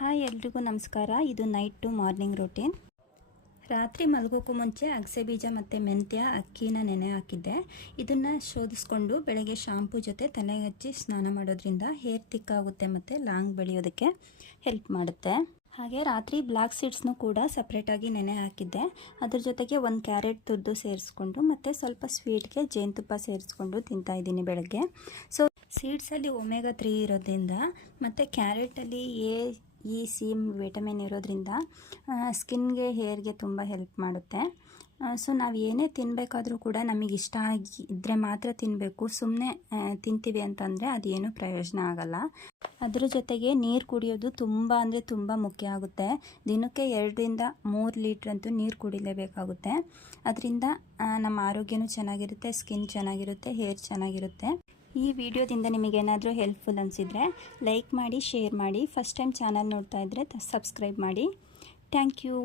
Hi ಎಲ್ರಿಗೂ ನಮಸ್ಕಾರ. ಇದು ನೈಟ್ ಟು ಮಾರ್ನಿಂಗ್ ರೂಟೀನ್. ರಾತ್ರಿ ಮಲಗೋಕ್ಕೂ ಮುಂಚೆ ಅಗಸೆ ಬೀಜ ಮತ್ತು ಮೆಂತ್ಯ ಅಕ್ಕಿನ ನೆನೆ ಹಾಕಿದ್ದೆ. ಇದನ್ನು ಶೋಧಿಸ್ಕೊಂಡು ಬೆಳಗ್ಗೆ ಶಾಂಪೂ ಜೊತೆ ತಲೆಗೆ ಹಚ್ಚಿ ಸ್ನಾನ ಮಾಡೋದ್ರಿಂದ ಹೇರ್ ತಿಕ್ಕಾಗುತ್ತೆ ಮತ್ತು ಲಾಂಗ್ ಬೆಳೆಯೋದಕ್ಕೆ ಹೆಲ್ಪ್ ಮಾಡುತ್ತೆ. ಹಾಗೆ ರಾತ್ರಿ ಬ್ಲ್ಯಾಕ್ ಸೀಡ್ಸ್ನು ಕೂಡ ಸಪ್ರೇಟಾಗಿ ನೆನೆ ಹಾಕಿದ್ದೆ. ಅದ್ರ ಜೊತೆಗೆ ಒಂದು ಕ್ಯಾರೆಟ್ ತುರಿದು ಸೇರಿಸ್ಕೊಂಡು ಮತ್ತು ಸ್ವಲ್ಪ ಸ್ವೀಟ್ಗೆ ಜೇನುತುಪ್ಪ ಸೇರಿಸ್ಕೊಂಡು ತಿಂತಾಯಿದ್ದೀನಿ ಬೆಳಗ್ಗೆ. ಸೊ ಸೀಡ್ಸಲ್ಲಿ ಒಮೆಗಾ 3 ಇರೋದ್ರಿಂದ ಮತ್ತು ಕ್ಯಾರೆಟಲ್ಲಿ ಸಿ ವಿಟಮಿನ್ ಇರೋದ್ರಿಂದ ಸ್ಕಿನ್ಗೆ ಹೇರ್ಗೆ ತುಂಬ ಹೆಲ್ಪ್ ಮಾಡುತ್ತೆ. ಸೊ ನಾವು ಏನೇ ತಿನ್ನಬೇಕಾದ್ರೂ ಕೂಡ ನಮಗೆ ಇಷ್ಟ ಇದ್ದರೆ ಮಾತ್ರ ತಿನ್ನಬೇಕು. ಸುಮ್ಮನೆ ತಿಂತೀವಿ ಅಂತಂದರೆ ಅದೇನು ಪ್ರಯೋಜನ ಆಗಲ್ಲ. ಅದ್ರ ಜೊತೆಗೆ ನೀರು ಕುಡಿಯೋದು ತುಂಬ ಅಂದರೆ ತುಂಬ ಮುಖ್ಯ ಆಗುತ್ತೆ. ದಿನಕ್ಕೆ 2-3 ಲೀಟ್ರ್ ಅಂತೂ ನೀರು ಕುಡಿಲೇಬೇಕಾಗುತ್ತೆ. ಅದರಿಂದ ನಮ್ಮ ಆರೋಗ್ಯನೂ ಚೆನ್ನಾಗಿರುತ್ತೆ, ಸ್ಕಿನ್ ಚೆನ್ನಾಗಿರುತ್ತೆ, ಹೇರ್ ಚೆನ್ನಾಗಿರುತ್ತೆ. ಈ ವಿಡಿಯೋದಿಂದ ನಿಮಗೇನಾದರೂ ಹೆಲ್ಪ್ಫುಲ್ ಅನಿಸಿದರೆ ಲೈಕ್ ಮಾಡಿ, ಶೇರ್ ಮಾಡಿ. ಫಸ್ಟ್ ಟೈಮ್ ಚಾನಲ್ ನೋಡ್ತಾ ಇದ್ದರೆ ಸಬ್ಸ್ಕ್ರೈಬ್ ಮಾಡಿ. Thank you.